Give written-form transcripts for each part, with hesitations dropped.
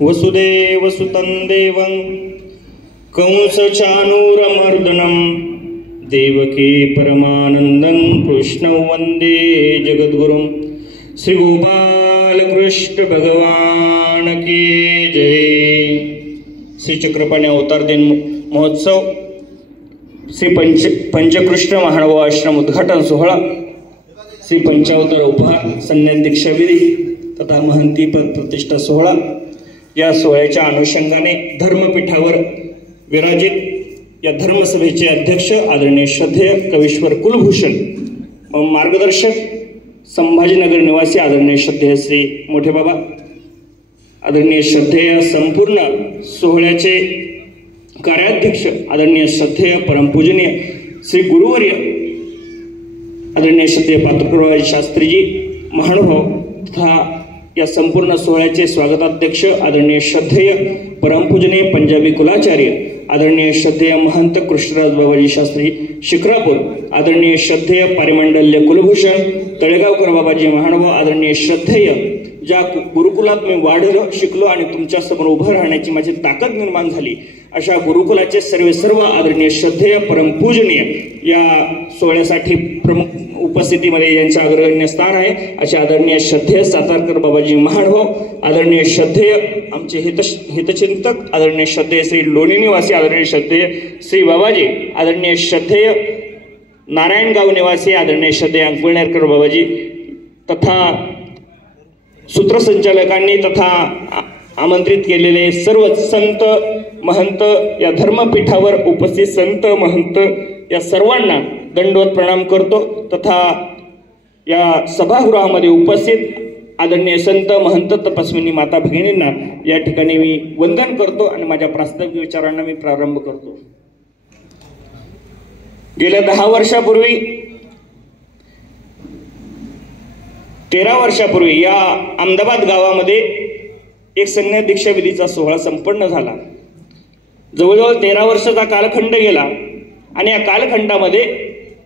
वसुदेवसुतं देवं कंसचाणूरमर्दनं देवकी परमानन्दं कृष्णं वन्दे जगद्गुरुं। श्री गोपाल कृष्ण भगवान की जय। श्री चक्रपाणी अवतार दिन महोत्सव, श्री पंचकृष्ण महानुभाव आश्रम उद्घाटन सोहळा, श्री पंचावतार उपहार संन्यास दीक्षा विधी तथा महंती पद प्रतिष्ठा सोहळा या सोहळ्याच्या अनुषंगाने धर्मपीठावर विराजित या धर्मसभेचे अध्यक्ष आदरणीय श्रद्धेय कवीश्वर कुलभूषण मार्गदर्शक संभाजीनगर निवासी आदरणीय श्रद्धेय श्री मोठे बाबा, आदरणीय श्रद्धेय संपूर्ण सोहळ्याचे कार्याध्यक्ष आदरणीय श्रद्धेय परमपूजनीय श्री गुरुवर्य आदरणीय श्रद्धेय पात्रप्रवाही शास्त्रीजी महानुभाव तथा या संपूर्ण सोहळ्याचे स्वागताध्यक्ष आदरणीय श्रद्धेय परमपूजनीय पंजाबी कुलाचार्य आदरणीय श्रद्धेय महंत कृष्णराज बाबाजी शास्त्री शिक्रापूर, आदरणीय श्रद्धेय पारिमंडल्य कुलभूषण तळेगावकर बाबाजी महानुभाव, आदरणीय श्रद्धेय ज्या गुरुकुलात मी वाढलो शिकलो आणि तुमच्या समोर उभं राहण्याची माझी ताकद निर्माण झाली अशा गुरुकुलाचे सर्व आदरणीय श्रद्धेय परमपूजनीय या सोहळ्यासाठी प्रमुख उपस्थितीमध्ये यांचे अग्रगण्य स्थान आहे असे आदरणीय श्रद्धेय सातारकर बाबाजी महानुभाव, आदरणीय श्रद्धेय आमचे हितचिंतक आदरणीय श्रद्धेय श्री लोणी निवासी आदरणीय श्रद्धेय श्री बाबाजी, आदरणीय श्रद्धेय नारायणगाव निवासी आदरणीय श्रद्धेय अंकुळनेरकर बाबाजी तथा सूत्रसंचालकांनी तथा आमंत्रित केलेले सर्व संत महंत या धर्मपीठावर उपस्थित संत महंत या सर्वांना दंडवत प्रणाम करतो तथा या सभागृहामध्ये उपस्थित आदरणीय संत महंत तपस्विनी माता भगिनींना या ठिकाणी मी वंदन करतो आणि माझ्या प्रास्ताविक विचारांना मी प्रारंभ करतो। गेल्या 10 वर्षापूर्वी 13 वर्षापूर्वी या अहमदाबाद गावामध्ये एक संन्यास दीक्षा विधीचा सोहळा संपन्न झाला। जवळजवळ 13 वर्षाचा कालखंड गेला आणि या कालखंडामध्ये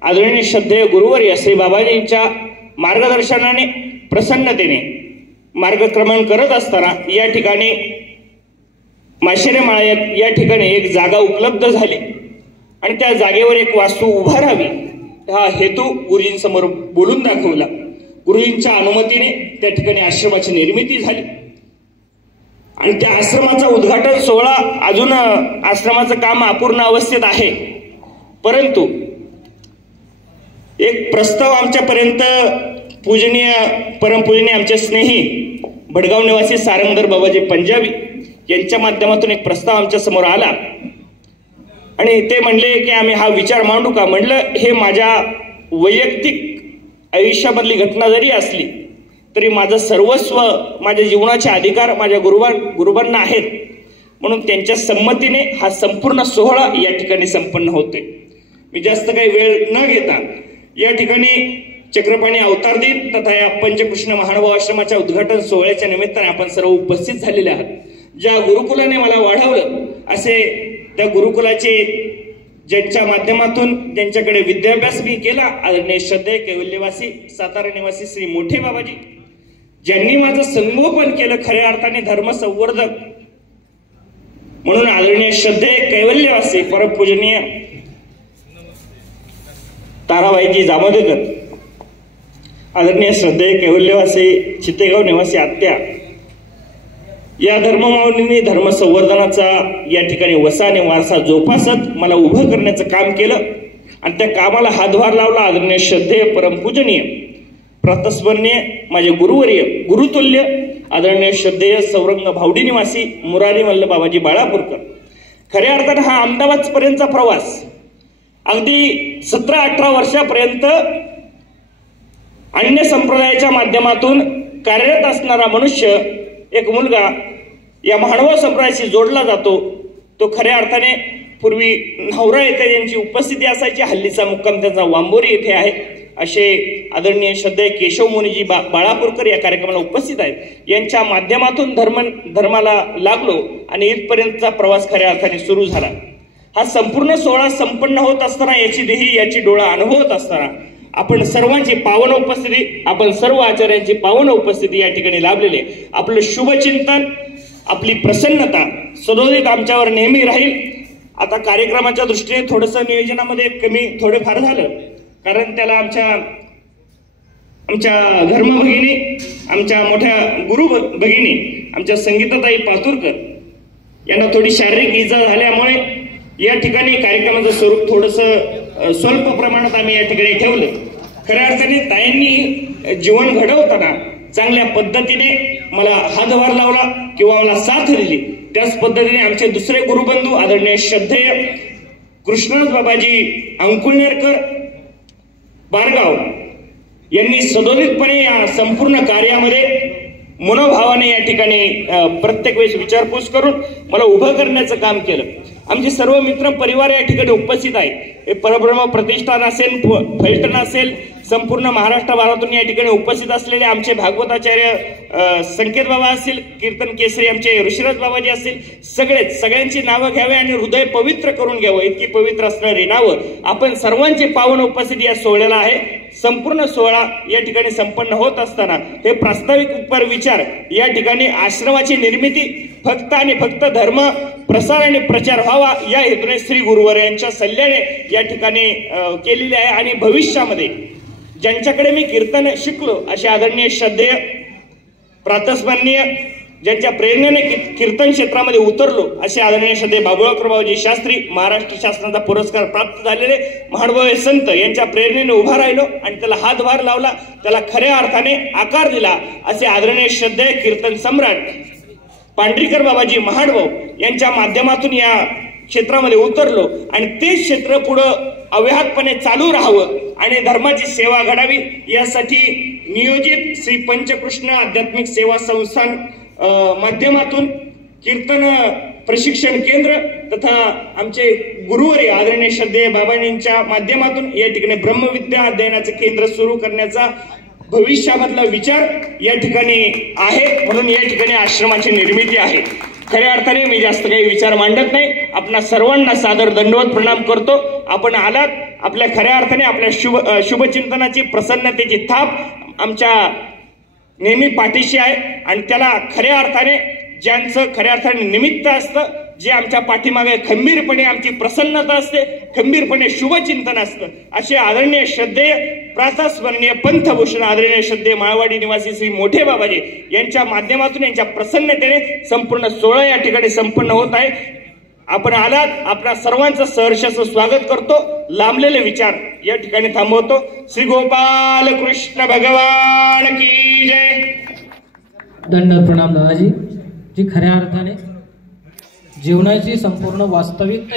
आदरणीय श्रद्धेय गुरुवर्य श्री बाबाजींच्या मार्गदर्शनाने प्रसन्नतेने मार्गक्रमण करत असताना या ठिकाणी माशेरेमाळ्यात या ठिकाणी एक जागा उपलब्ध झाली आणि त्या जागेवर एक वास्तू उभा राहावी हा हेतू गुरुजींसमोर बोलून दाखवला। गुरुजींच्या अनुमतीने त्या ठिकाणी आश्रमाची निर्मिती झाली आणि त्या आश्रमाचा उद्घाटन सोहळा अजून आश्रमाचं काम अपूर्ण अवस्थेत आहे, परंतु एक प्रस्ताव आमच्यापर्यंत पूजनीय परमपूजनीय आमचे स्नेही भडगाव निवासी सारंगधर बाबाजी पंजाबी यांच्या माध्यमातून एक प्रस्ताव आमच्या समोर आला आणि ते म्हणले की आम्ही हा विचार मांडू का। म्हणलं हे माझ्या वैयक्तिक आयुष्यामधली घटना जरी असली तरी माझं सर्वस्व माझ्या जीवनाचे अधिकार माझ्या गुरुबांना आहेत, म्हणून त्यांच्या संमतीने हा संपूर्ण सोहळा या ठिकाणी संपन्न होते। मी जास्त काही वेळ न घेता या ठिकाणी चक्रपाणी अवतार दिन तथा या पंचकृष्ण महानुभाव आश्रमाच्या उद्घाटन सोहळ्याच्या निमित्ताने आपण सर्व उपस्थित झालेले आहात। ज्या गुरुकुलाने मला वाढवलं असे त्या गुरुकुलाचे ज्यांच्या माध्यमातून ज्यांच्याकडे विद्याभ्यास मी केला आदरणीय श्रद्धेय कैवल्यवासी सातारा निवासी श्री मोठे बाबाजी, ज्यांनी माझं संगोपन केलं खऱ्या अर्थाने धर्मसंवर्धक म्हणून आदरणीय श्रद्धेय कैवल्यवासी परमपूजनीय ताराबाईजी जामोदेकर, आदरणीय श्रद्धेय कैवल्यवासी चितेगाव निवासी आत्या या धर्ममाऊलींनी धर्मसंवर्धनाचा या ठिकाणी वसाने वारसा जोपासत मला उभं करण्याचं काम केलं आणि त्या कामाला हातभार लावला आदरणीय श्रद्धेय परमपूजनीय प्रातस्मरणीय माझे गुरुवर्य गुरुतुल्य आदरणीय श्रद्धेय सौरंग भावडी निवासी मुरारी मल्ल बाबाजी बाळापूरकर। खऱ्या अर्थाने हा अहमदाबादपर्यंतचा प्रवास अगदी 17-18 वर्षापर्यंत अन्य संप्रदायाच्या माध्यमातून कार्यरत असणारा मनुष्य एक मुलगा या महानुभाव संप्रदायाशी जोडला जातो। तो खऱ्या अर्थाने पूर्वी नवरा येथे ज्यांची उपस्थिती असायची, हल्लीचा मुक्काम त्यांचा वांबोरी येथे आहे असे आदरणीय श्रद्धेय केशव मुनीजी बाळापूरकर या कार्यक्रमाला उपस्थित आहेत। यांच्या माध्यमातून धर्माला लागलो आणि इथपर्यंतचा प्रवास खऱ्या अर्थाने सुरू झाला। हा संपूर्ण सोहळा संपन्न होत असताना याची देही याची डोळा अनुभवत असताना आपण सर्वांची पावन उपस्थिती, आपण सर्व आचार्यांची पावन उपस्थिती या ठिकाणी लाभलेले आपलं शुभचिंतन आपली प्रसन्नता सदोदित आमच्यावर नेहमी राहील. आता कार्यक्रमाच्या दृष्टीने थोडंसं नियोजनामध्ये कमी थोडेफार झालं, कारण त्याला आमच्या धर्मभगिनी, आमच्या मोठ्या गुरु भगिनी, आमच्या संगीताताई पातुरकर यांना थोडी शारीरिक इजा झाल्यामुळे या ठिकाणी कार्यक्रमाचं स्वरूप थोडंसं स्वल्प प्रमाणात आम्ही या ठिकाणी ठेवलं. खऱ्या अर्थाने ताईंनी जीवन घडवताना चांगल्या पद्धतीने मला हातभार लावला किंवा मला साथ दिली. त्याच पद्धतीने आमचे दुसरे गुरुबंधू आदरणीय श्रद्धेय कृष्णदास बाबाजी अंकुळनेरकर बारगाव यांनी सदोदितपणे या संपूर्ण कार्यामध्ये मनोभावाने या ठिकाणी प्रत्येक वेळेस विचारपूस करून मला उभं करण्याचं काम केलं. आमचे सर्व मित्र परिवार या ठिकाणी उपस्थित आहे. परब्रह्म प्रतिष्ठान असेल, फलटण असेल, संपूर्ण महाराष्ट्रभरातून या ठिकाणी उपस्थित असलेले आमचे भागवताचार्य संकेत बाबा असतील, कीर्तन केसरी आमचे ऋषिराज बाबाजी असतील, सगळ्यांची नावं घ्यावे आणि हृदय पवित्र करून घ्यावं. इतकी पवित्र असणारी नावं आपण सर्वांची पावन उपस्थिती या सोहळ्याला आहे. संपूर्ण सोहळा या ठिकाणी संपन्न होत असताना हे प्रास्ताविक विचार या ठिकाणी आश्रमाची निर्मिती फक्त आणि फक्त धर्म प्रसार आणि प्रचार व्हावा या हेतूने श्री गुरुवर यांच्या सल्ल्याने या ठिकाणी केलेले आहे. आणि भविष्यामध्ये ज्यांच्याकडे मी कीर्तन शिकलो असे आदरणीय श्रद्धेय प्रातस्मरणीय ज्यांच्या प्रेरणेने कीर्तन क्षेत्रामध्ये उतरलो असे आदरणीय श्रद्धेय बाबुळावकर बाबाजी शास्त्री, महाराष्ट्र शासनाचा पुरस्कार प्राप्त झालेले महानुभाव संत यांच्या प्रेरणेने उभा राहिलो आणि त्याला हातभार लावला, त्याला खऱ्या अर्थाने आकार दिला असे आदरणीय श्रद्धेय कीर्तन सम्राट पांढरीकर बाबाजी महानुभाव यांच्या माध्यमातून या क्षेत्रामध्ये उतरलो आणि ते क्षेत्र पुढं अव्याहतपणे चालू राहावं आणि धर्माची सेवा घडावी यासाठी नियोजित श्री पंचकृष्ण आध्यात्मिक सेवा संस्थान माध्यमातून कीर्तन प्रशिक्षण केंद्र तथा आमचे गुरुवारी आदरणीय श्रद्धेय बाबांच्या माध्यमातून या ठिकाणी ब्रह्मविद्या अध्ययनाचे केंद्र सुरू करण्याचा भविष्यामधला विचार या ठिकाणी आहे. म्हणून या ठिकाणी आश्रमाची निर्मिती आहे. खऱ्या अर्थाने मी जास्त काही विचार मांडत नाही. आपणा सर्वांना सादर दंडवत प्रणाम करतो. आपण आलात, आपल्या खऱ्या अर्थाने आपल्या शुभचिंतनाची प्रसन्नतेची थाप आमच्या नेहमी पाठीशी आहे आणि त्याला खऱ्या अर्थाने ज्यांचं खऱ्या अर्थाने निमित्त असतं, जे आमच्या पाठीमागे खंबीरपणे आमची प्रसन्नता असते, खंबीरपणे शुभचिंतन असतं, असे आदरणीय श्रद्धेय प्रातस्मरणीय पंथभूषण आदरणीय श्रद्धेय माळवाडी निवासी श्री मोठे बाबाजी यांच्या माध्यमातून यांच्या प्रसन्नतेने संपूर्ण सोहळा या ठिकाणी संपन्न होत आहे. आपण आलात, आपल्या सर्वांचं सहर्षाचं स्वागत करतो. लांबलेले विचार या ठिकाणी थांबवतो. श्री गोपाल कृष्ण भगवान की जय. दंड प्रणाम दादाजी. जी खऱ्या अर्थाने जीवनाची संपूर्ण वास्तविकता